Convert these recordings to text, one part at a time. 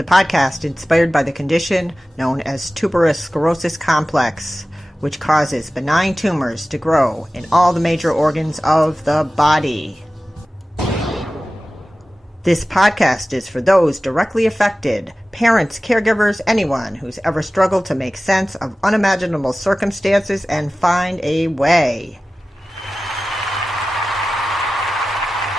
the podcast inspired by the condition known as tuberous sclerosis complex, which causes benign tumors to grow in all the major organs of the body. This podcast is for those directly affected, parents, caregivers, anyone who's ever struggled to make sense of unimaginable circumstances and find a way.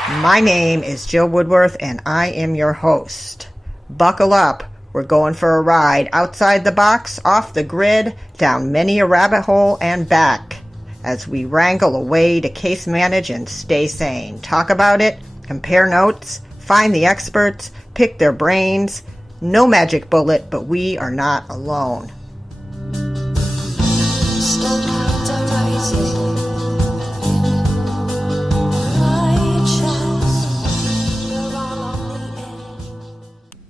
My name is Jill Woodworth, and I am your host. Buckle up. We're going for a ride outside the box, off the grid, down many a rabbit hole, and back as we wrangle a way to case manage and stay sane. Talk about it, compare notes, find the experts, pick their brains. No magic bullet, but we are not alone.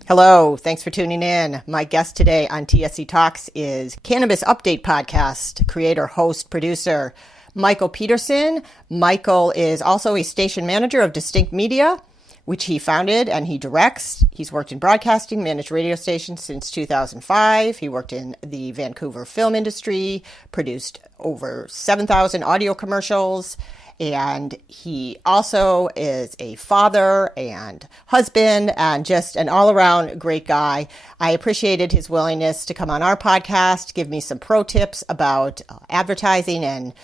Hello, thanks for tuning in. My guest today on TSC Talks is Cannabis Update Podcast creator, host, producer, Michael Pedersen. Michael is also a station manager of Distinct Media, which he founded and he directs. He's worked in broadcasting, managed radio stations since 2005. He worked in the Vancouver film industry, produced over 7,000 audio commercials, and he also is a father and husband and just an all-around great guy. I appreciated his willingness to come on our podcast, give me some pro tips about advertising and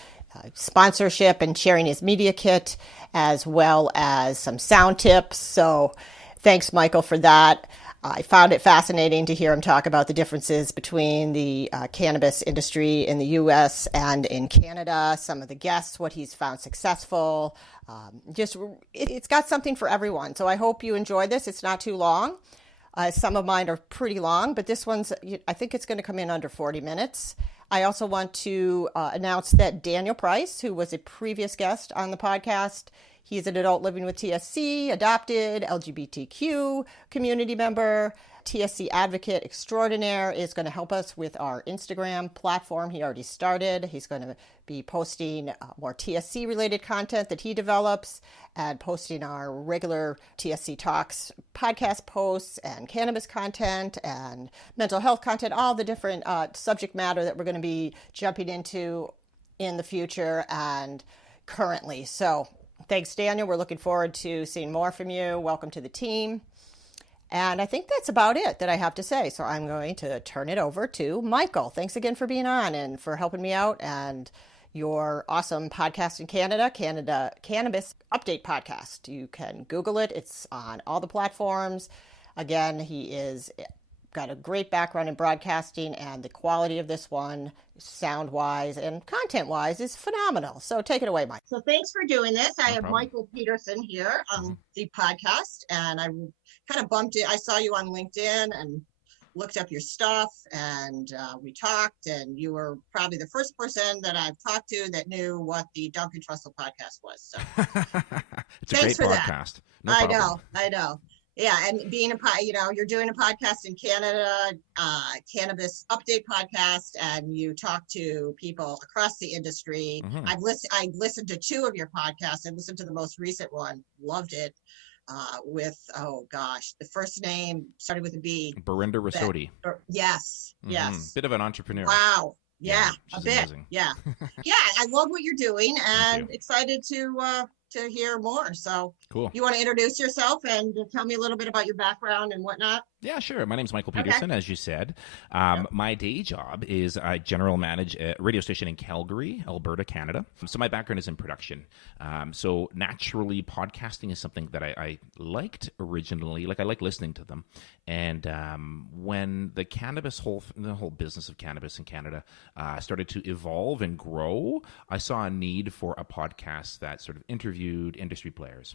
sponsorship and sharing his media kit, as well as some sound tips. So thanks, Michael, for that. I found it fascinating to hear him talk about the differences between the cannabis industry in the U.S. and in Canada, some of the guests, what he's found successful. It's got something for everyone. So I hope you enjoy this. It's not too long. Some of mine are pretty long, but this one's, I think it's going to come in under 40 minutes. I also want to announce that Daniel Price, who was a previous guest on the podcast, he's an adult living with TSC, adopted, LGBTQ community member, TSC advocate extraordinaire, is going to help us with our Instagram platform. He already started. He's going to be posting more TSC related content that he develops and posting our regular TSC Talks podcast posts and cannabis content and mental health content, all the different subject matter that we're going to be jumping into in the future and currently. So thanks, Daniel. We're looking forward to seeing more from you. Welcome to the team. And I think that's about it that I have to say. So I'm going to turn it over to Michael. Thanks again for being on and for helping me out and your awesome podcast in Canada, Cannabis Update Podcast. You can Google it. It's on all the platforms. Again, he is got a great background in broadcasting, and the quality of this one, sound-wise and content-wise, is phenomenal. So take it away, Mike. So thanks for doing this. I have Michael Pedersen here on the podcast, and I kind of bumped it. I saw you on LinkedIn and looked up your stuff, and we talked, and you were probably the first person that I've talked to that knew what the Duncan Trussell podcast was. So it's a great podcast. No problem. I know. Yeah, and being you're doing a podcast in Canada, Cannabis Update Podcast, and you talk to people across the industry. Mm-hmm. I listened to 2 of your podcasts. I listened to the most recent one, loved it. The first name started with a B. Berinda Rissotti. Yes. Bit of an entrepreneur. Wow. Yeah, a bit. Amazing. Yeah. Yeah, I love what you're doing and excited to hear more. So cool. You want to introduce yourself and tell me a little bit about your background and whatnot? Yeah, sure. My name's Michael Pedersen, as you said. My day job is I general manage a radio station in Calgary, Alberta, Canada. So my background is in production. So naturally, podcasting is something that I liked originally. Like I like listening to them. And when the whole business of cannabis in Canada started to evolve and grow, I saw a need for a podcast that sort of interviewed industry players.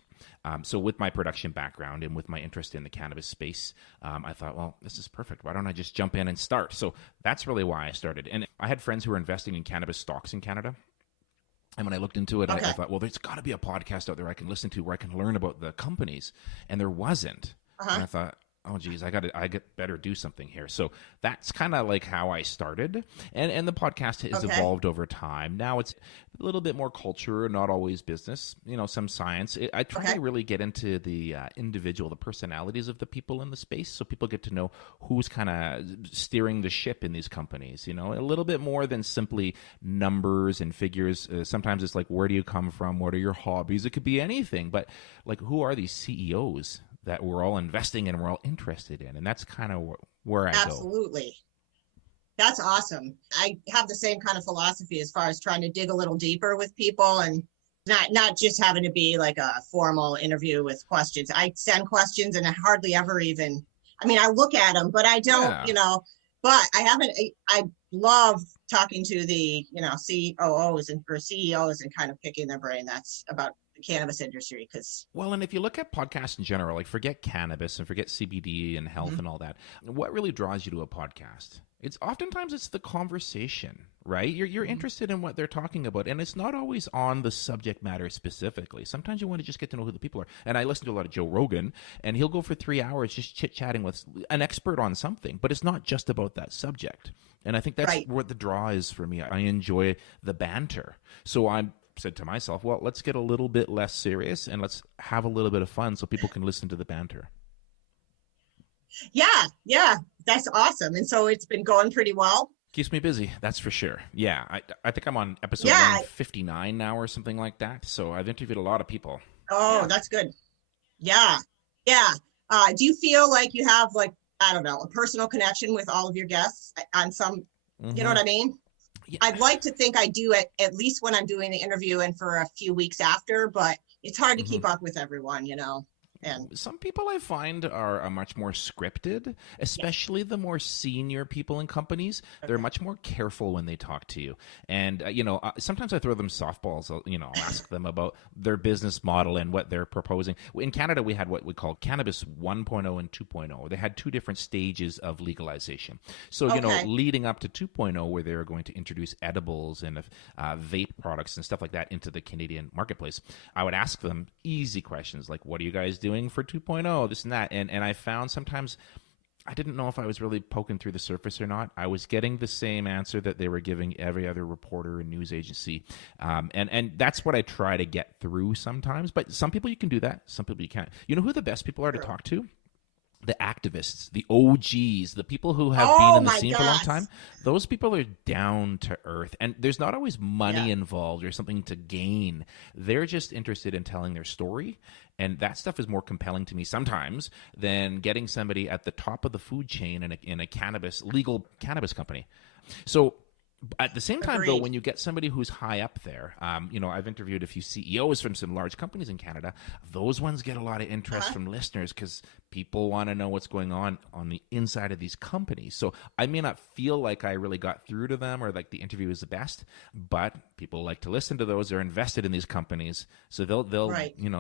So with my production background and with my interest in the cannabis space, I thought, well, this is perfect. Why don't I just jump in and start? So that's really why I started. And I had friends who were investing in cannabis stocks in Canada. And when I looked into it, I thought, well, there's got to be a podcast out there I can listen to where I can learn about the companies. And there wasn't. And I thought, oh geez, I get better do something here. So that's kind of like how I started, and the podcast has evolved over time. Now it's a little bit more culture, not always business. Some science. I try to really get into the individual, the personalities of the people in the space, so people get to know who's kind of steering the ship in these companies. A little bit more than simply numbers and figures. Sometimes it's like, where do you come from? What are your hobbies? It could be anything, but like, who are these CEOs that we're all investing in and we're all interested in? And that's kind of where I go. Absolutely. That's awesome. I have the same kind of philosophy as far as trying to dig a little deeper with people and not just having to be like a formal interview with questions. I send questions and I hardly ever even, I look at them, but I don't, but I love talking to the, COOs or CEOs and kind of picking their brain. That's about the cannabis industry. And if you look at podcasts in general, like forget cannabis and forget CBD and health and all that, what really draws you to a podcast? It's oftentimes the conversation, right? You're interested in what they're talking about, and it's not always on the subject matter specifically. Sometimes you want to just get to know who the people are. And I listen to a lot of Joe Rogan, and he'll go for 3 hours just chit-chatting with an expert on something, but it's not just about that subject. And I think that's what the draw is for me. I enjoy the banter. So I said to myself, well, let's get a little bit less serious and let's have a little bit of fun so people can listen to the banter. Yeah, that's awesome. And so it's been going pretty well. Keeps me busy, that's for sure. Yeah, I think I'm on episode 159 now or something like that. So I've interviewed a lot of people. Oh, that's good. Yeah. Do you feel like you have a personal connection with all of your guests on some, you know what I mean? Yeah. I'd like to think I do it at least when I'm doing the interview and for a few weeks after, but it's hard to keep up with everyone, And some people I find are much more scripted, especially the more senior people in companies. They're much more careful when they talk to you. And, sometimes I throw them softballs. I'll ask them about their business model and what they're proposing. In Canada, we had what we call Cannabis 1.0 and 2.0. They had 2 different stages of legalization. So, leading up to 2.0, where they were going to introduce edibles and vape products and stuff like that into the Canadian marketplace, I would ask them easy questions like, what are you guys doing for 2.0, this and that, and I found sometimes I didn't know if I was really poking through the surface or not. I was getting the same answer that they were giving every other reporter and news agency, and that's what I try to get through sometimes. But some people you can do that, some people you can't. You know who the best people are to talk to? The activists, the OGs, the people who have been in the scene for a long time. Those people are down to earth, and there's not always money involved or something to gain. They're just interested in telling their story, and that stuff is more compelling to me sometimes than getting somebody at the top of the food chain in a legal cannabis company. So at the same time, though, when you get somebody who's high up there, I've interviewed a few CEOs from some large companies in Canada. Those ones get a lot of interest from listeners because people want to know what's going on the inside of these companies. So I may not feel like I really got through to them or like the interview is the best, but people like to listen to those. They're invested in these companies, so they'll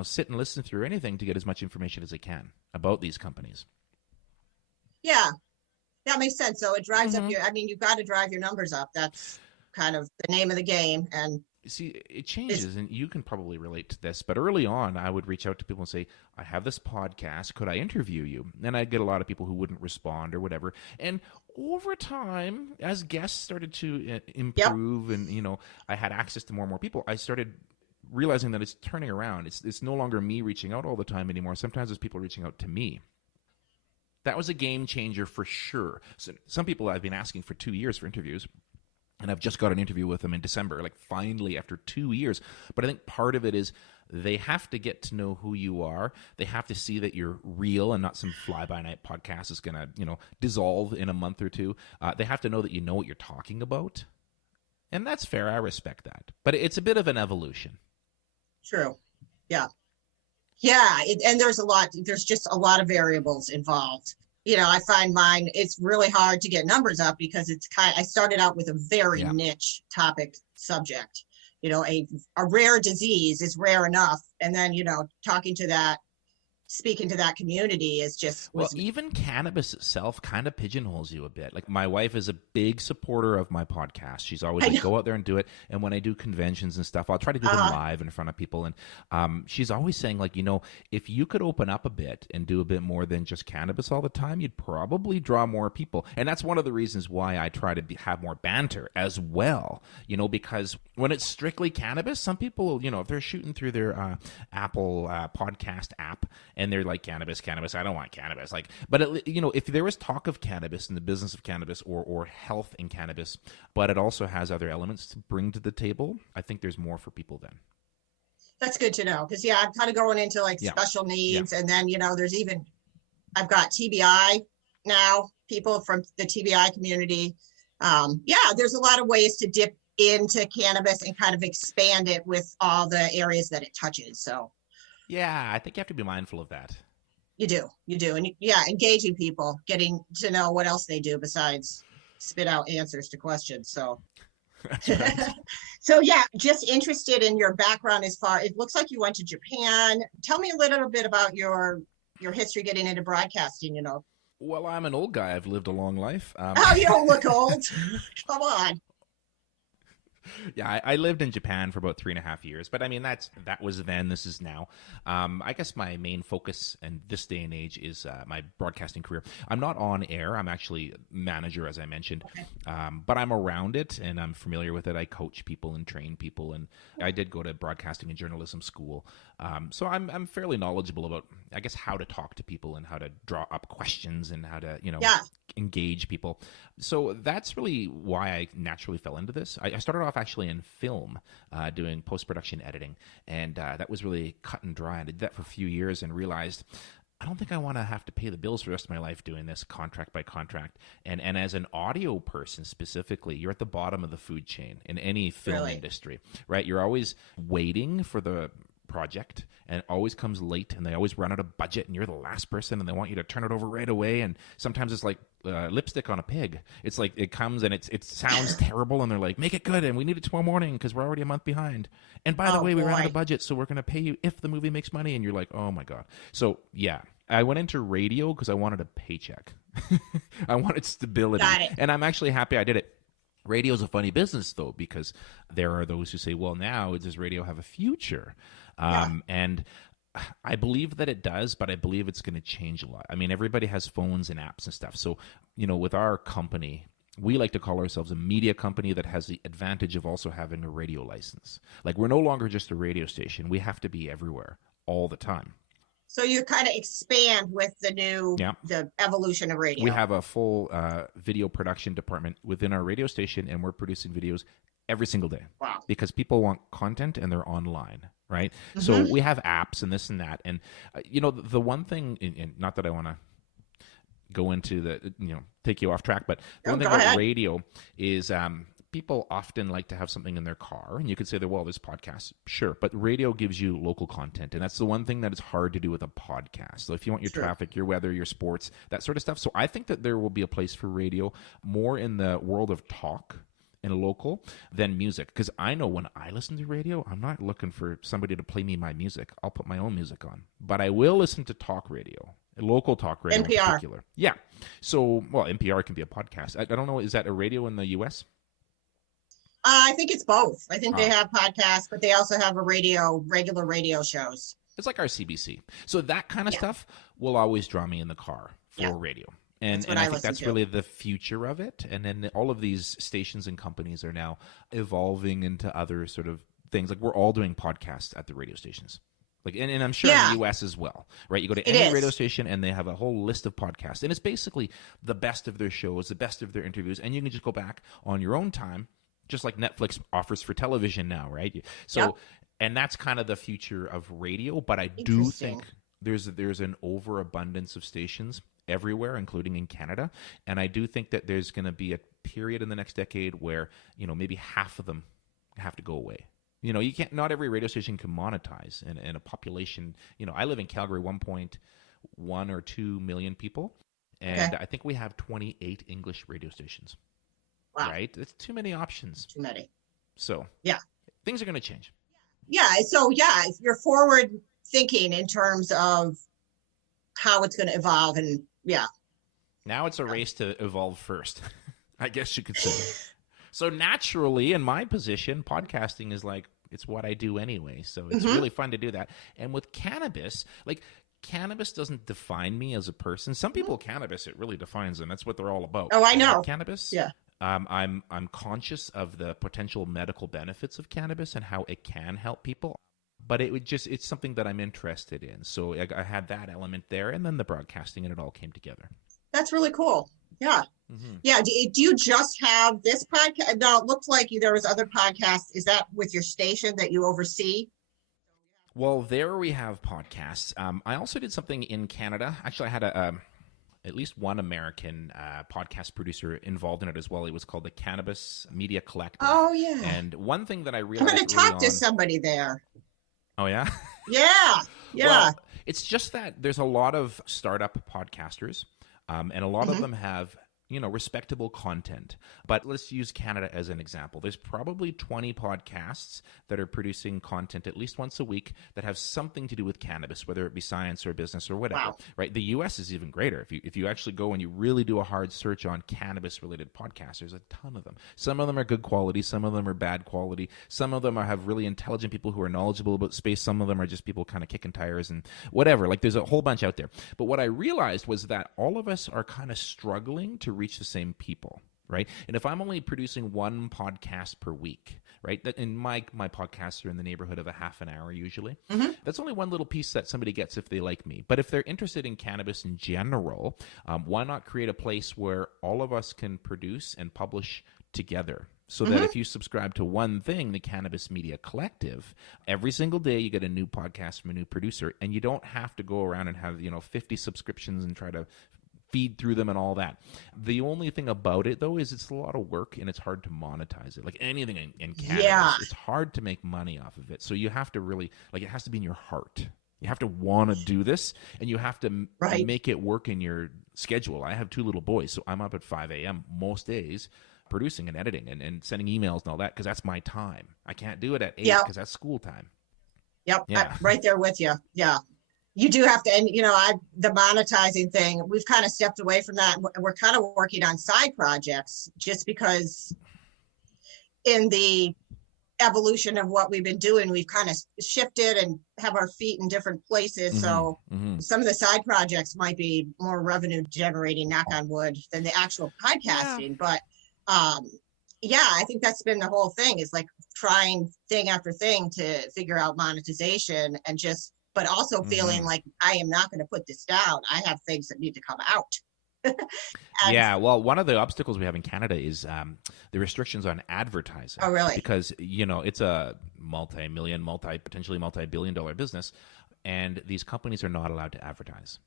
sit and listen through anything to get as much information as they can about these companies. Yeah. That makes sense. So it drives up you've got to drive your numbers up. That's kind of the name of the game. And see, it changes, and you can probably relate to this, but early on, I would reach out to people and say, I have this podcast. Could I interview you? And I'd get a lot of people who wouldn't respond or whatever. And over time, as guests started to improve and, I had access to more and more people, I started realizing that it's turning around. It's no longer me reaching out all the time anymore. Sometimes it's people reaching out to me. That was a game changer for sure. So some people I've been asking for 2 years for interviews, and I've just got an interview with them in December, like finally after 2 years. But I think part of it is they have to get to know who you are. They have to see that you're real and not some fly-by-night podcast is going to, dissolve in a month or two. They have to know that you know what you're talking about. And that's fair. I respect that. But it's a bit of an evolution. True. Yeah. Yeah, and there's just a lot of variables involved. I find mine, it's really hard to get numbers up because I started out with a very niche topic subject. A rare disease is rare enough. And then, talking to that speaking to that community is just even cannabis itself kind of pigeonholes you a bit. Like my wife is a big supporter of my podcast. She's always like, go out there and do it. And when I do conventions and stuff, I'll try to do them live in front of people. And she's always saying, like, if you could open up a bit and do a bit more than just cannabis all the time, you'd probably draw more people. And that's one of the reasons why I try to have more banter as well, because when it's strictly cannabis, some people, if they're shooting through their Apple podcast app and they're like, cannabis, I don't want cannabis. But if there was talk of cannabis and the business of cannabis or health in cannabis, but it also has other elements to bring to the table, I think there's more for people then. That's good to know. Because I'm kind of going into special needs. And then, I've got TBI now, people from the TBI community. There's a lot of ways to dip into cannabis and kind of expand it with all the areas that it touches. So yeah, I think you have to be mindful of that. You do. And engaging people, getting to know what else they do besides spit out answers to questions. So that's right. So just interested in your background it looks like you went to Japan. Tell me a little bit about your history getting into broadcasting, Well, I'm an old guy. I've lived a long life. You don't look old. Come on. Yeah, I lived in Japan for about 3.5 years, but I mean, that was then, this is now. I guess my main focus in this day and age is my broadcasting career. I'm not on air. I'm actually manager, as I mentioned, but I'm around it and I'm familiar with it. I coach people and train people, and I did go to broadcasting and journalism school. So I'm fairly knowledgeable about, I guess, how to talk to people and how to draw up questions and how to, engage people. So that's really why I naturally fell into this. I started off actually in film, doing post-production editing, and that was really cut and dry. I did that for a few years and realized I don't think I want to have to pay the bills for the rest of my life doing this contract by contract. And as an audio person specifically, you're at the bottom of the food chain in any film industry, right? You're always waiting for the project, and it always comes late, and they always run out of budget, and you're the last person, and they want you to turn it over right away. And sometimes it's like lipstick on a pig. It's like it comes and it sounds terrible, and they're like, make it good, and we need it tomorrow morning because we're already a month behind. And by the way, we ran out of budget, so we're going to pay you if the movie makes money. And you're like, oh my God. So yeah, I went into radio because I wanted a paycheck. I wanted stability. Got it. And I'm actually happy I did it. Radio is a funny business, though, because there are those who say, well, now does radio have a future? And I believe that it does, but I believe it's going to change a lot. I mean, everybody has phones and apps and stuff. So, with our company, we like to call ourselves a media company that has the advantage of also having a radio license. Like, we're no longer just a radio station. We have to be everywhere all the time. So you kind of expand with the evolution of radio. We have a full video production department within our radio station, and we're producing videos every single day. Wow. Because people want content and they're online, right? Mm-hmm. So we have apps and this and that. And, the one thing, and not that I want to go into take you off track, but the one thing about radio is people often like to have something in their car, and you could say that, well, there's podcasts. Sure, but radio gives you local content, and that's the one thing that is hard to do with a podcast. So if you want your traffic, your weather, your sports, that sort of stuff. So I think that there will be a place for radio more in the world of talk and local than music, because I know when I listen to radio, I'm not looking for somebody to play me my music. I'll put my own music on, but I will listen to talk radio, local talk radio NPR. In particular. Yeah. So, well, NPR can be a podcast. I don't know. Is that a radio in the U.S.? I think it's both. I think they have podcasts, but they also have regular radio shows. It's like our CBC. So that kind of stuff will always draw me in the car for radio. And I think that's really the future of it. And then all of these stations and companies are now evolving into other sort of things. Like we're all doing podcasts at the radio stations. Like, and I'm sure in the U.S. as well, right? You go to any radio station and they have a whole list of podcasts. And it's basically the best of their shows, the best of their interviews. And you can just go back on your own time, just like Netflix offers for television now, right? So, and that's kind of the future of radio. But I do think there's an overabundance of stations everywhere, including in Canada. And I do think that there's going to be a period in the next decade where, maybe half of them have to go away. You can't, not every radio station can monetize in a population. I live in Calgary, 1.1 or 2 million people. And I think we have 28 English radio stations. Wow. Right? It's too many options. Too many. So things are going to change. Yeah. So if you're forward thinking in terms of how it's going to evolve. And yeah. Now it's a race to evolve first, I guess you could say. So naturally, in my position, podcasting is like, it's what I do anyway. So it's really fun to do that. And with cannabis, like cannabis doesn't define me as a person. Some people, cannabis, it really defines them. That's what they're all about. Oh, I know. Cannabis. Yeah. I'm conscious of the potential medical benefits of cannabis and how it can help people. But it's something that I'm interested in. So I had that element there, and then the broadcasting, and it all came together. That's really cool. Yeah. Yeah. Do you just have this podcast? No, it looked like there was other podcasts. Is that with your station that you oversee? Well, there we have podcasts. I also did something in Canada. Actually, I had at least one American podcast producer involved in it as well. It was called the Cannabis Media Collective. Oh, yeah. And one thing that I realized I'm going to talk to somebody there. Oh, yeah? Yeah. Yeah. Well, it's just that there's a lot of startup podcasters, and a lot of them have respectable content. But let's use Canada as an example. There's probably 20 podcasts that are producing content at least once a week that have something to do with cannabis, whether it be science or business or whatever. Wow. Right? The US is even greater. If you actually go and you really do a hard search on cannabis-related podcasts, there's a ton of them. Some of them are good quality. Some of them are bad quality. Some of them have really intelligent people who are knowledgeable about space. Some of them are just people kind of kicking tires and whatever. Like there's a whole bunch out there. But what I realized was that all of us are kind of struggling to reach the same people, right? And if I'm only producing one podcast per week, right? And my podcasts are in the neighborhood of a half an hour usually. That's only one little piece that somebody gets if they like me. But if they're interested in cannabis in general, why not create a place where all of us can produce and publish together? So that if you subscribe to one thing, the Cannabis Media Collective, every single day you get a new podcast from a new producer, and you don't have to go around and have 50 subscriptions and try to feed through them and all that. The only thing about it, though, is it's a lot of work and it's hard to monetize it. Like anything in cannabis, it's hard to make money off of it. So you have to really, it has to be in your heart. You have to want to do this, and you have to make it work in your schedule. I have 2 little boys, so I'm up at 5 a.m. most days producing and editing and sending emails and all that because that's my time. I can't do it at 8 because that's school time. Yep. Yeah. I'm right there with you. Yeah. You do have to, and the monetizing thing, we've kind of stepped away from that. We're kind of working on side projects just because in the evolution of what we've been doing, we've kind of shifted and have our feet in different places. So some of the side projects might be more revenue generating, knock on wood, than the actual podcasting. But I think that's been the whole thing, is like trying thing after thing to figure out monetization and but also feeling like I am not going to put this down. I have things that need to come out. Well, one of the obstacles we have in Canada is the restrictions on advertising. Oh, really? Because, it's a potentially multi-billion-dollar business, and these companies are not allowed to advertise.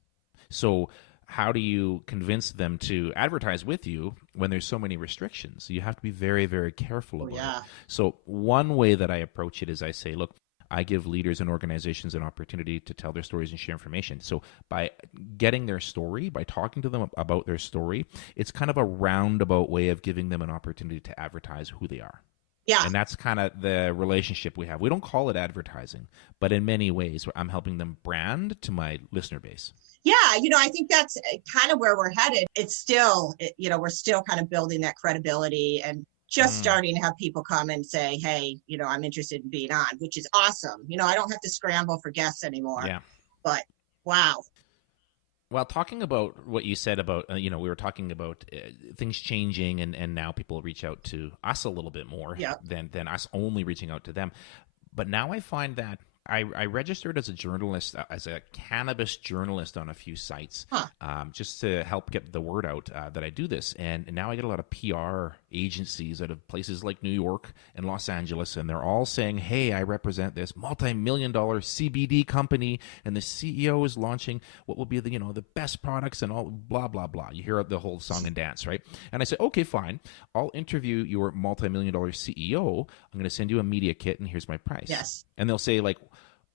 So how do you convince them to advertise with you when there's so many restrictions? You have to be very, very careful about it. So one way that I approach it is I say, look, I give leaders and organizations an opportunity to tell their stories and share information. So by getting their story, by talking to them about their story, it's kind of a roundabout way of giving them an opportunity to advertise who they are. Yeah. And that's kind of the relationship we have. We don't call it advertising, but in many ways, I'm helping them brand to my listener base. Yeah, I think that's kind of where we're headed. It's still, we're still kind of building that credibility and just starting to have people come and say, hey, I'm interested in being on, which is awesome. I don't have to scramble for guests anymore. Yeah. But wow. Well, talking about what you said about, we were talking about things changing and now people reach out to us a little bit more than us only reaching out to them. But now I find that I registered as a journalist, as a cannabis journalist on a few sites, just to help get the word out that I do this. And now I get a lot of PR agencies out of places like New York and Los Angeles, and they're all saying, hey, I represent this multi-million-dollar CBD company, and the CEO is launching what will be the best products and all blah, blah, blah. You hear the whole song and dance, right? And I say, okay, fine. I'll interview your multi-million-dollar CEO. I'm going to send you a media kit, and here's my price. Yes. And they'll say, like,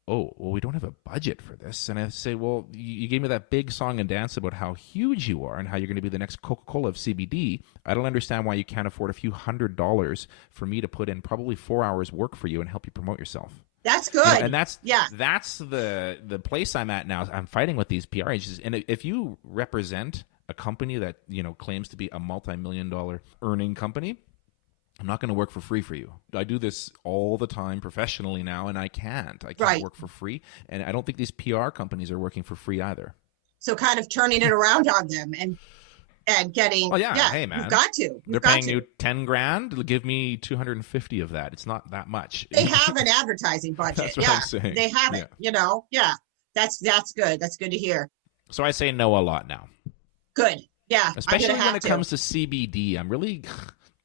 oh, well, we don't have a budget for this. And I say, well, you gave me that big song and dance about how huge you are and how you're going to be the next Coca-Cola of CBD. I don't understand why you can't afford a few $100s for me to put in probably 4 hours work for you and help you promote yourself. That's good. And that's the place I'm at now. I'm fighting with these PR agencies. And if you represent a company that, claims to be a multi-million-dollar earning company, I'm not going to work for free for you. I do this all the time professionally now, and I can't work for free. And I don't think these PR companies are working for free either. So kind of turning it around on them and getting, hey man, you've got to. They're paying you $10,000 to give me 250 of that. It's not that much. They have an advertising budget. That's what I'm saying. They have it, That's good. That's good to hear. So I say no a lot now. Good. Yeah. Especially when it comes to CBD.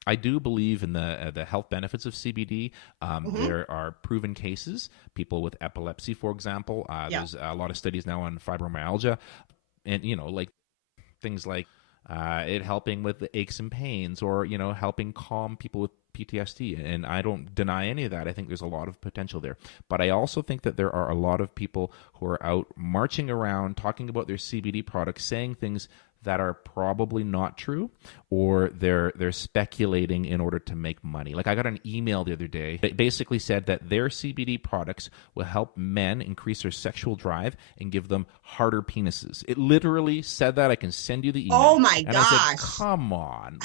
I do believe in the health benefits of CBD. There are proven cases, people with epilepsy, for example. There's a lot of studies now on fibromyalgia, and like things like it helping with the aches and pains, or helping calm people with PTSD. And I don't deny any of that. I think there's a lot of potential there. But I also think that there are a lot of people who are out marching around talking about their CBD products, saying things that are probably not true, or they're speculating in order to make money. Like I got an email the other day that basically said that their CBD products will help men increase their sexual drive and give them harder penises. It literally said that. I can send you the email. Oh my gosh. And I said, come on.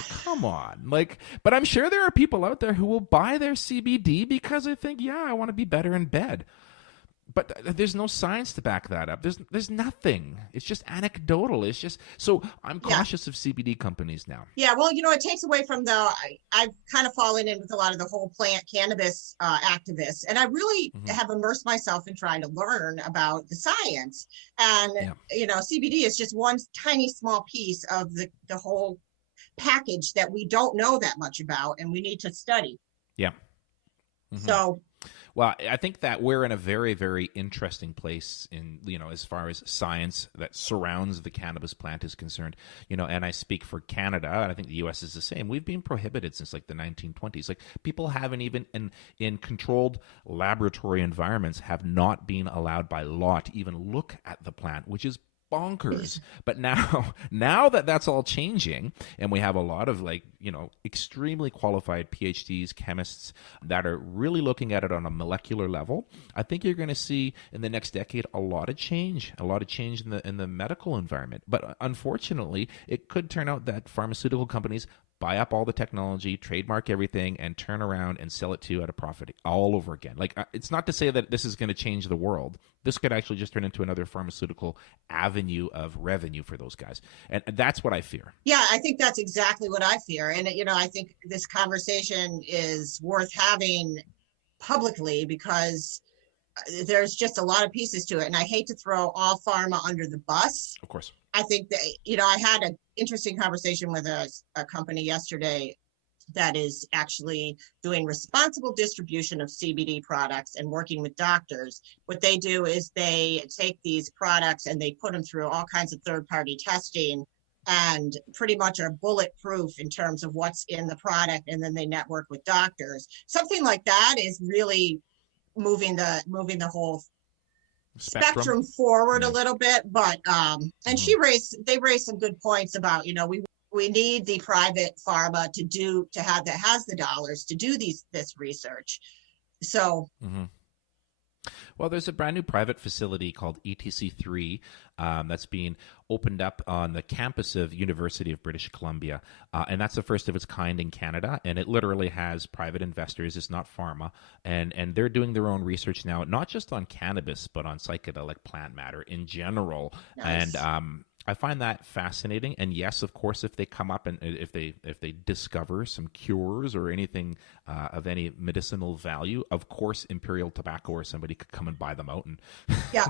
But I'm sure there are people out there who will buy their CBD because they think, I want to be better in bed. But there's no science to back that up. There's nothing. It's just anecdotal. It's just so I'm cautious of CBD companies now. Yeah, well, it takes away from I've kind of fallen in with a lot of the whole plant cannabis activists, and I really have immersed myself in trying to learn about the science. And CBD is just one tiny small piece of the whole package that we don't know that much about, and we need to study. Yeah. So. Well, I think that we're in a very, very interesting place in, as far as science that surrounds the cannabis plant is concerned, and I speak for Canada, and I think the U.S. is the same. We've been prohibited since like the 1920s. Like people haven't even in controlled laboratory environments have not been allowed by law to even look at the plant, which is bonkers. But now that that's all changing, and we have a lot of extremely qualified PhDs, chemists that are really looking at it on a molecular level, I think you're going to see in the next decade a lot of change in the medical environment. But unfortunately, it could turn out that pharmaceutical companies buy up all the technology, trademark everything, and turn around and sell it to you at a profit all over again. It's not to say that this is going to change the world. This could actually just turn into another pharmaceutical avenue of revenue for those guys. And that's what I fear. Yeah, I think that's exactly what I fear. And, I think this conversation is worth having publicly because there's just a lot of pieces to it. And I hate to throw all pharma under the bus. Of course. I think that, I had an interesting conversation with a company yesterday that is actually doing responsible distribution of CBD products and working with doctors. What they do is they take these products and they put them through all kinds of third-party testing and pretty much are bulletproof in terms of what's in the product, and then they network with doctors. Something like that is really moving the whole spectrum forward a little bit, but and they raised some good points about we need the private pharma to have that has the dollars to do this research. So well, there's a brand new private facility called ETC3 that's being opened up on the campus of University of British Columbia, and that's the first of its kind in Canada, and it literally has private investors. It's not pharma, and they're doing their own research now, not just on cannabis, but on psychedelic plant matter in general. Nice. And I find that fascinating. And yes, of course, if they come up and if they discover some cures or anything of any medicinal value, of course, Imperial Tobacco or somebody could come and buy them out and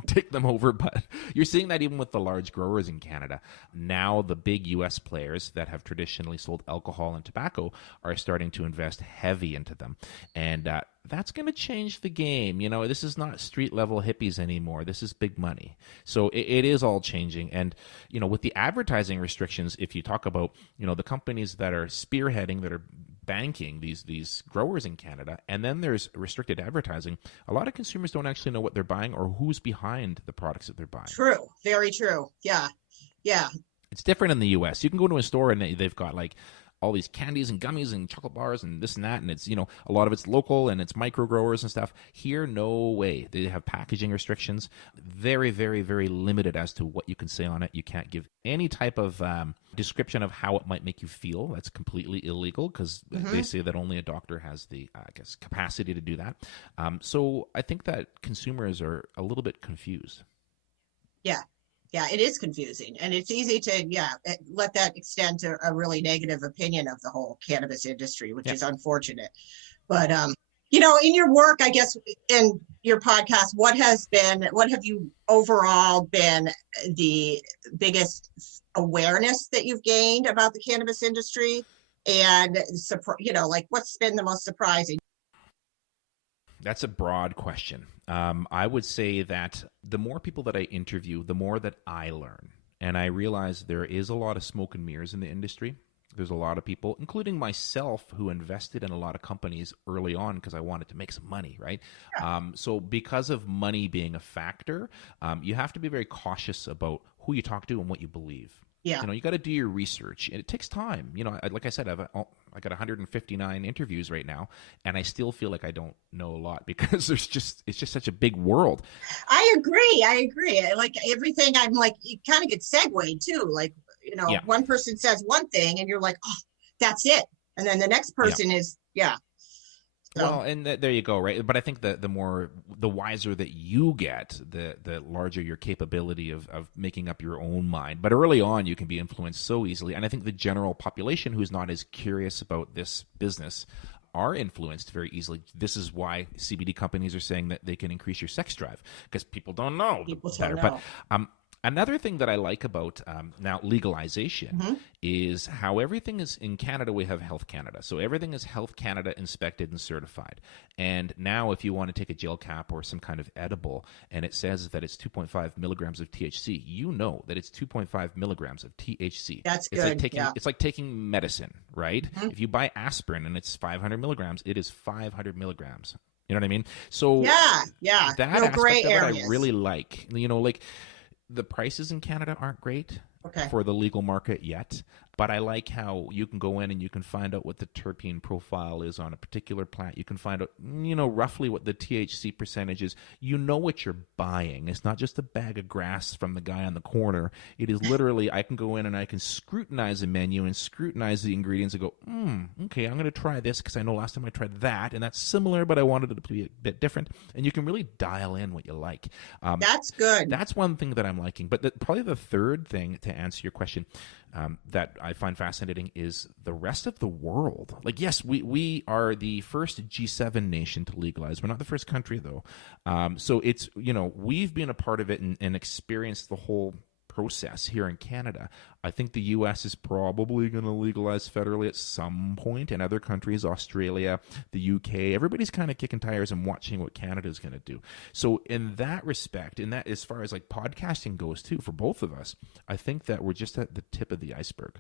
take them over. But you're seeing that even with the large growers in Canada. Now the big U.S. players that have traditionally sold alcohol and tobacco are starting to invest heavy into them. And that's going to change the game. This is not street level hippies anymore. This is big money. So it is all changing. And, with the advertising restrictions, if you talk about, the companies that are spearheading, that are banking these growers in Canada, and then there's restricted advertising, a lot of consumers don't actually know what they're buying or who's behind the products that they're buying. True. Very true. Yeah. Yeah. It's different in the U.S. You can go to a store and they've got all these candies and gummies and chocolate bars and this and that, and it's, you know, a lot of it's local and it's micro growers and stuff. Here, no way. They have packaging restrictions, very, very, very limited as to what you can say on it. You can't give any type of description of how it might make you feel. That's completely illegal because they say that only a doctor has the, capacity to do that. So I think that consumers are a little bit confused. Yeah, it is confusing, and it's easy to let that extend to a really negative opinion of the whole cannabis industry, which is unfortunate. But you know, in your work, I guess, in your podcast, what have you overall been the biggest awareness that you've gained about the cannabis industry, and you know, like what's been the most surprising? That's a broad question. I would say that the more people that I interview, the more that I learn. And I realize there is a lot of smoke and mirrors in the industry. There's a lot of people, including myself, who invested in a lot of companies early on because I wanted to make some money, right? Yeah. So because of money being a factor, you have to be very cautious about who you talk to and what you believe. Yeah. You know, you got to do your research, and it takes time. You know, like I said, I got 159 interviews right now, and I still feel like I don't know a lot because it's just such a big world. I agree. Like everything, I'm like, you kind of get segued too. Like, you know, one person says one thing, and you're like, oh, that's it, and then the next person is So. Well, and there you go, right? But I think the wiser that you get, the larger your capability of making up your own mind. But early on, you can be influenced so easily. And I think the general population who's not as curious about this business are influenced very easily. This is why CBD companies are saying that they can increase your sex drive because people don't know better. But another thing that I like about now legalization is how everything is in Canada. We have Health Canada. So everything is Health Canada inspected and certified. And now if you want to take a gel cap or some kind of edible and it says that it's 2.5 milligrams of THC, you know that it's 2.5 milligrams of THC. That's good. It's like taking medicine, right? If you buy aspirin and it's 500 milligrams, it is 500 milligrams. You know what I mean? So that aspect of it I really like. You know, like, the prices in Canada aren't great for the legal market yet, but I like how you can go in and you can find out what the terpene profile is on a particular plant. You can find out, you know, roughly what the THC percentage is. You know what you're buying. It's not just a bag of grass from the guy on the corner. It is literally, I can go in and I can scrutinize a menu and scrutinize the ingredients and go, okay, I'm going to try this because I know last time I tried that, and that's similar, but I wanted it to be a bit different. And you can really dial in what you like. That's good. That's one thing that I'm liking. But probably the third thing, to answer your question, that I find fascinating is the rest of the world. Like, yes, we are the first G7 nation to legalize. We're not the first country, though. So it's, you know, we've been a part of it and experienced the whole process here in Canada. I think the U.S. is probably going to legalize federally at some point, and other countries, Australia, the U.K., everybody's kind of kicking tires and watching what Canada is going to do. So in that respect, in that as far as like podcasting goes too, for both of us, I think that we're just at the tip of the iceberg.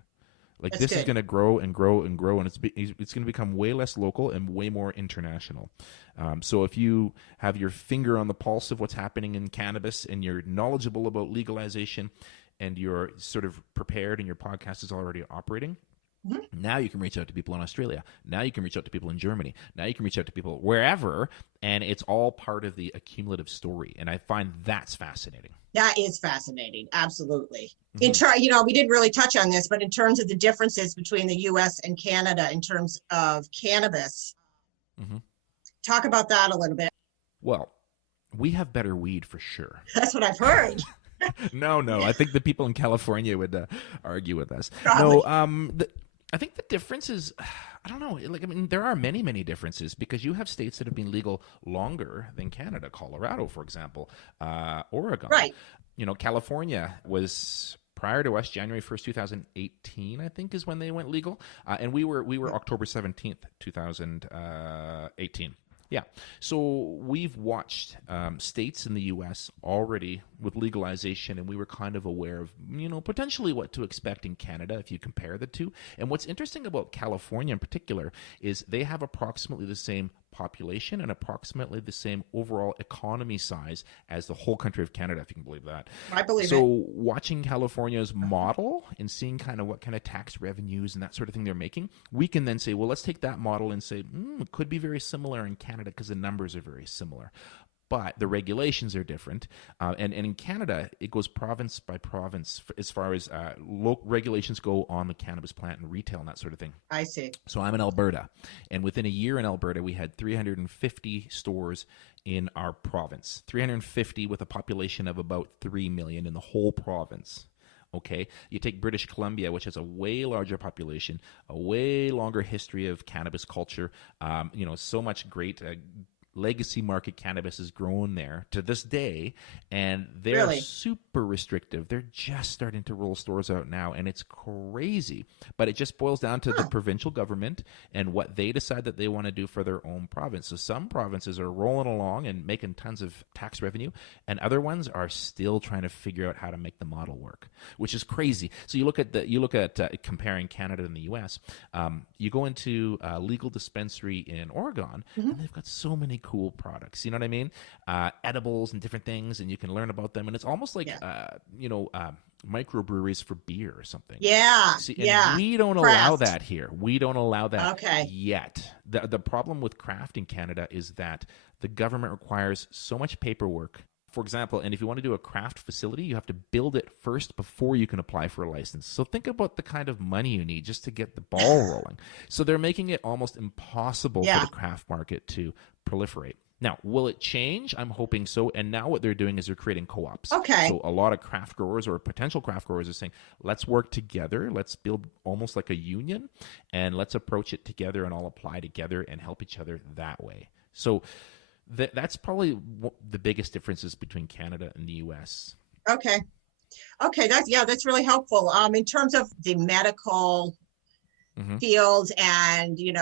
Like, this is going to grow and grow and grow, and it's going to become way less local and way more international. So if you have your finger on the pulse of what's happening in cannabis and you're knowledgeable about legalization and you're sort of prepared and your podcast is already operating, now you can reach out to people in Australia. Now you can reach out to people in Germany. Now you can reach out to people wherever, and it's all part of the accumulative story. And I find that's fascinating. That is fascinating. Absolutely. You know, we didn't really touch on this, but in terms of the differences between the U.S. and Canada in terms of cannabis, talk about that a little bit. Well, we have better weed for sure. That's what I've heard. No. I think the people in California would argue with us. Probably. No, I think the difference is, I don't know. Like, I mean, there are many, many differences because you have states that have been legal longer than Canada. Colorado, for example, Oregon. Right. You know, California was prior to us, January 1st, 2018, I think, is when they went legal, and we were October 17th, 2018. Yeah. So we've watched states in the U.S. already with legalization, and we were kind of aware of, you know, potentially what to expect in Canada if you compare the two. And what's interesting about California in particular is they have approximately the same population and approximately the same overall economy size as the whole country of Canada, if you can believe that. I believe it. So watching California's model and seeing kind of what kind of tax revenues and that sort of thing they're making, we can then say, well, let's take that model and say, it could be very similar in Canada because the numbers are very similar. But the regulations are different. And in Canada, it goes province by province as far as local regulations go on the cannabis plant and retail and that sort of thing. I see. So I'm in Alberta. And within a year in Alberta, we had 350 stores in our province. 350 with a population of about 3 million in the whole province. Okay, you take British Columbia, which has a way larger population, a way longer history of cannabis culture, so much great legacy market cannabis has grown there to this day, and they're super restrictive. They're just starting to roll stores out now, and it's crazy. But it just boils down to the provincial government and what they decide that they want to do for their own province. So some provinces are rolling along and making tons of tax revenue, and other ones are still trying to figure out how to make the model work, which is crazy. So you look at comparing Canada and the U.S. You go into a legal dispensary in Oregon, and they've got so many cool products. You know what I mean? Edibles and different things, and you can learn about them. And it's almost like, microbreweries for beer or something. Yeah. See, and we don't allow that here. We don't allow that yet. The problem with craft in Canada is that the government requires so much paperwork. For example, and if you want to do a craft facility, you have to build it first before you can apply for a license. So think about the kind of money you need just to get the ball rolling. So they're making it almost impossible for the craft market to proliferate. Now, will it change? I'm hoping so. And now what they're doing is they're creating co-ops. Okay. So a lot of craft growers or potential craft growers are saying, let's work together. Let's build almost like a union, and let's approach it together and all apply together and help each other that way. So that's probably the biggest differences between Canada and the U.S. Okay. That's really helpful. In terms of the medical field, and do you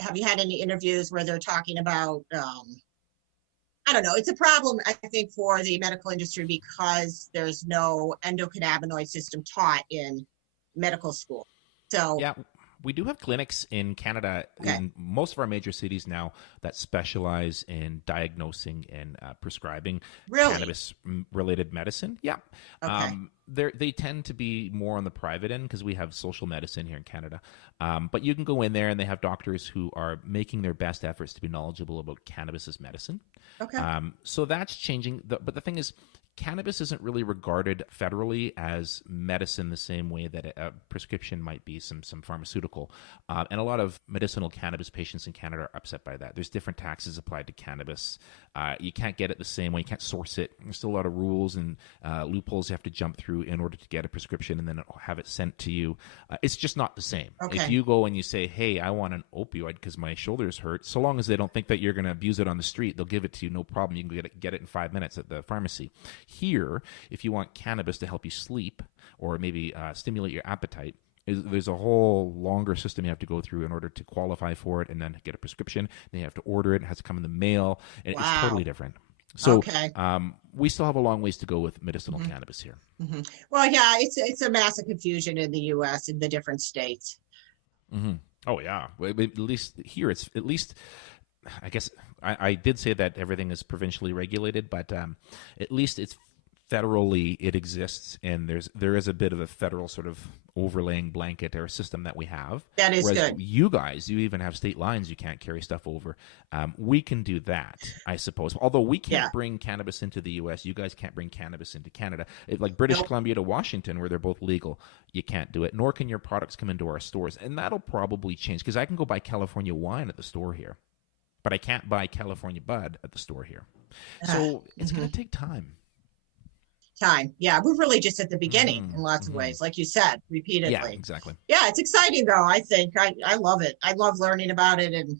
have you had any interviews where they're talking about? I don't know. It's a problem, I think, for the medical industry because there's no endocannabinoid system taught in medical school. So yeah. We do have clinics in Canada in most of our major cities now that specialize in diagnosing and prescribing cannabis-related medicine. Yeah. Okay. They tend to be more on the private end because we have social medicine here in Canada. But you can go in there and they have doctors who are making their best efforts to be knowledgeable about cannabis as medicine. Okay. So that's changing. But the thing is, cannabis isn't really regarded federally as medicine the same way that a prescription might be some pharmaceutical. And a lot of medicinal cannabis patients in Canada are upset by that. There's different taxes applied to cannabis. You can't get it the same way. You can't source it. There's still a lot of rules and loopholes you have to jump through in order to get a prescription and then have it sent to you. It's just not the same. Okay. If you go and you say, hey, I want an opioid because my shoulders hurt, so long as they don't think that you're going to abuse it on the street, they'll give it to you, no problem. You can get it in 5 minutes at the pharmacy. Here, if you want cannabis to help you sleep or maybe stimulate your appetite, there's a whole longer system you have to go through in order to qualify for it and then get a prescription. Then you have to order it. It has to come in the mail. And it's totally different. So we still have a long ways to go with medicinal cannabis here. Mm-hmm. Well, yeah, it's a massive confusion in the U.S. in the different states. Mm-hmm. Oh, yeah. At least here, it's at least... I guess I did say that everything is provincially regulated, but at least it's federally it exists, and there is a bit of a federal sort of overlaying blanket or system that we have. That is Whereas good. You guys, you even have state lines you can't carry stuff over. We can do that, I suppose. Although we can't bring cannabis into the U.S., you guys can't bring cannabis into Canada. Like British Columbia to Washington, where they're both legal, you can't do it, nor can your products come into our stores. And that'll probably change, because I can go buy California wine at the store here, but I can't buy California bud at the store here. So it's going to take time. Yeah, we're really just at the beginning in lots of ways, like you said, repeatedly. Yeah, exactly. Yeah, it's exciting though. I think I love it. I love learning about it and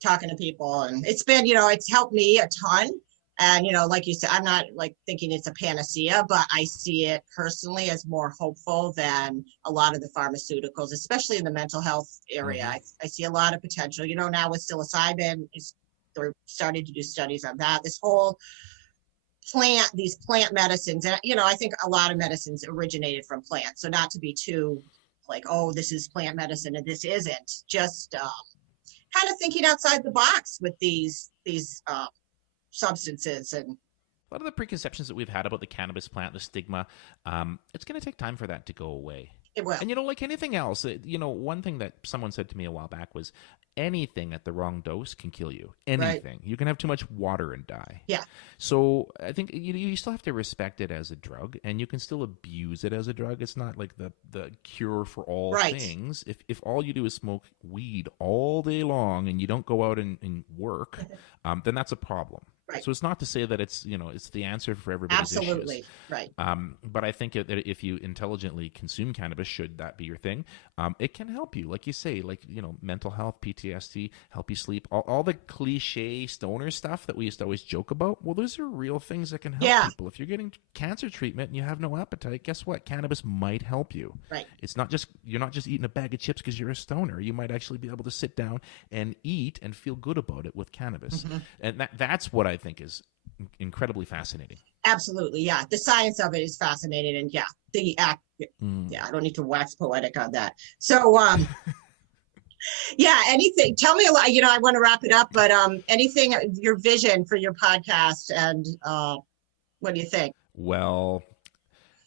talking to people, and it's been, it's helped me a ton. And, like you said, I'm not like thinking it's a panacea, but I see it personally as more hopeful than a lot of the pharmaceuticals, especially in the mental health area. I see a lot of potential, now with psilocybin, they're starting to do studies on that. This whole these plant medicines, and I think a lot of medicines originated from plants, so not to be too like, oh, this is plant medicine and this isn't. Just kind of thinking outside the box with these substances. And a lot of the preconceptions that we've had about the cannabis plant, the stigma, it's going to take time for that to go away. It will. And, like anything else, one thing that someone said to me a while back was anything at the wrong dose can kill you. Anything. Right. You can have too much water and die. Yeah. So I think you still have to respect it as a drug, and you can still abuse it as a drug. It's not like the cure for all things. If all you do is smoke weed all day long and you don't go out and work, then that's a problem. Right. So it's not to say that it's it's the answer for everybody's Absolutely. issues. Right. But I think that if you intelligently consume cannabis, should that be your thing, it can help you, like you say, mental health, PTSD, help you sleep, all the cliche stoner stuff that we used to always joke about. Well, those are real things that can help people. If you're getting cancer treatment and you have no appetite, guess what? Cannabis might help you. Right. It's not just you're not just eating a bag of chips because you're a stoner. You might actually be able to sit down and eat and feel good about it with cannabis, and that's what I think is incredibly fascinating. Absolutely, yeah. The science of it is fascinating, and the act. Yeah, I don't need to wax poetic on that. So, anything. Tell me a lot. I want to wrap it up, but anything. Your vision for your podcast, and what do you think? Well,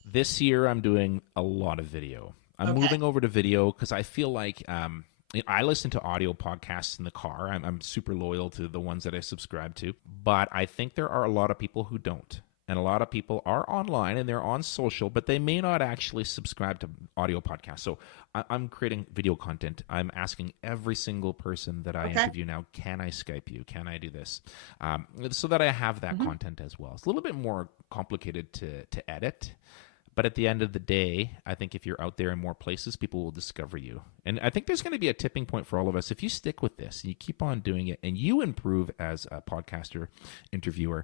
this year I'm doing a lot of video. I'm moving over to video because I feel like. I listen to audio podcasts in the car. I'm super loyal to the ones that I subscribe to. But I think there are a lot of people who don't. And a lot of people are online and they're on social, but they may not actually subscribe to audio podcasts. So I'm creating video content. I'm asking every single person that I interview now, can I Skype you? Can I do this? So that I have that content as well. It's a little bit more complicated to edit. But at the end of the day, I think if you're out there in more places, people will discover you. And I think there's going to be a tipping point for all of us. If you stick with this and you keep on doing it and you improve as a podcaster, interviewer,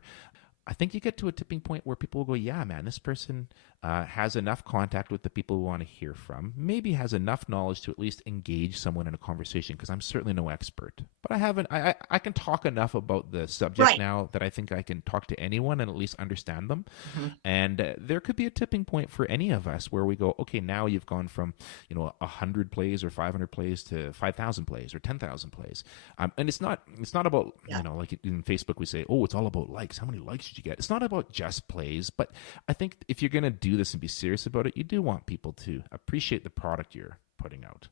I think you get to a tipping point where people will go, yeah, man, this person has enough contact with the people we want to hear from, maybe has enough knowledge to at least engage someone in a conversation, because I'm certainly no expert. But I can talk enough about the subject now that I think I can talk to anyone and at least understand them. And there could be a tipping point for any of us where we go, okay, now you've gone from 100 plays or 500 plays to 5,000 plays or 10,000 plays. And it's not about, like in Facebook we say, oh, it's all about likes. How many likes did you get? It's not about just plays, but I think if you're going to do this and be serious about it, you do want people to appreciate the product you're putting out.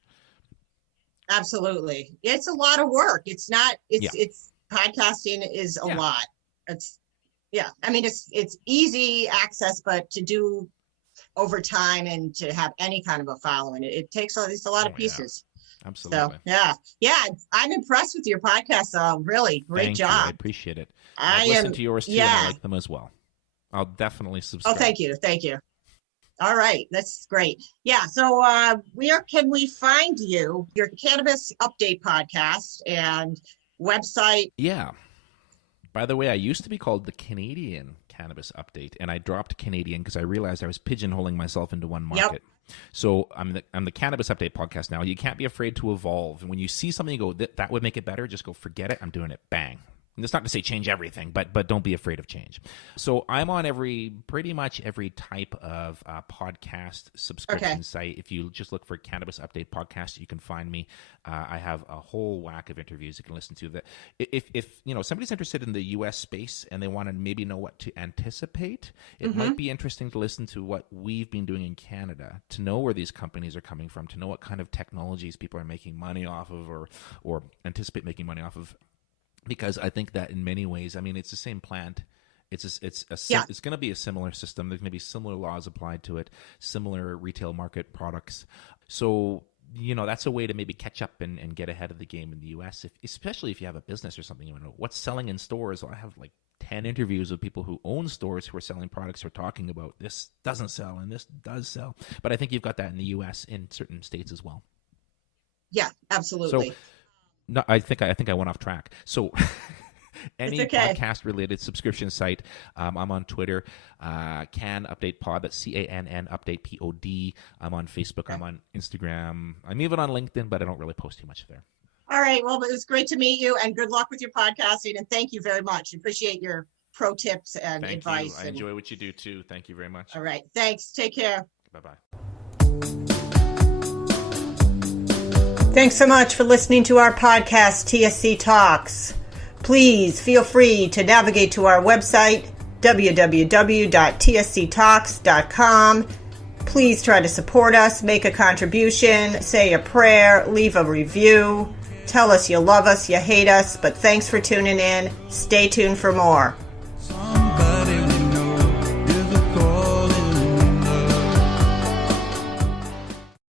Absolutely. It's a lot of work. It's podcasting is a lot. It's easy access, but to do over time and to have any kind of a following, it takes a lot of pieces. Absolutely. So, I'm impressed with your podcast. Really great job. I appreciate it. I listen to yours too, and I like them as well. I'll definitely subscribe. Oh, thank you. All right, that's great. Yeah, so where can we find you? Your Cannabis Update Podcast and website. Yeah. By the way, I used to be called the Canadian Cannabis Update, and I dropped Canadian because I realized I was pigeonholing myself into one market. Yep. So I'm the Cannabis Update Podcast now. You can't be afraid to evolve. And when you see something, you go, that would make it better, just go, forget it, I'm doing it, bang. And it's not to say change everything, but don't be afraid of change. So I'm on pretty much every type of podcast subscription site. If you just look for Cannabis Update Podcast, you can find me. I have a whole whack of interviews you can listen to. That if somebody's interested in the U.S. space and they want to maybe know what to anticipate, it might be interesting to listen to what we've been doing in Canada, to know where these companies are coming from, to know what kind of technologies people are making money off of or anticipate making money off of. Because I think that in many ways, it's the same plant. It's going to be a similar system. There's going to be similar laws applied to it, similar retail market products. So, that's a way to maybe catch up and get ahead of the game in the U.S., especially if you have a business or something. You want to know what's selling in stores. I have like 10 interviews with people who own stores who are selling products, who are talking about this doesn't sell and this does sell. But I think you've got that in the U.S. in certain states as well. Yeah, absolutely. So, no, I think I went off track. So any podcast-related subscription site, I'm on Twitter, Can Update Pod, that's CANN Update POD. I'm on Facebook, I'm on Instagram. I'm even on LinkedIn, but I don't really post too much there. All right. Well, it was great to meet you, and good luck with your podcasting, and thank you very much. Appreciate your pro tips and advice. Thank you. I enjoy what you do, too. Thank you very much. All right. Thanks. Take care. Bye-bye. Thanks so much for listening to our podcast, TSC Talks. Please feel free to navigate to our website, www.tsctalks.com. Please try to support us, make a contribution, say a prayer, leave a review. Tell us you love us, you hate us, but thanks for tuning in. Stay tuned for more.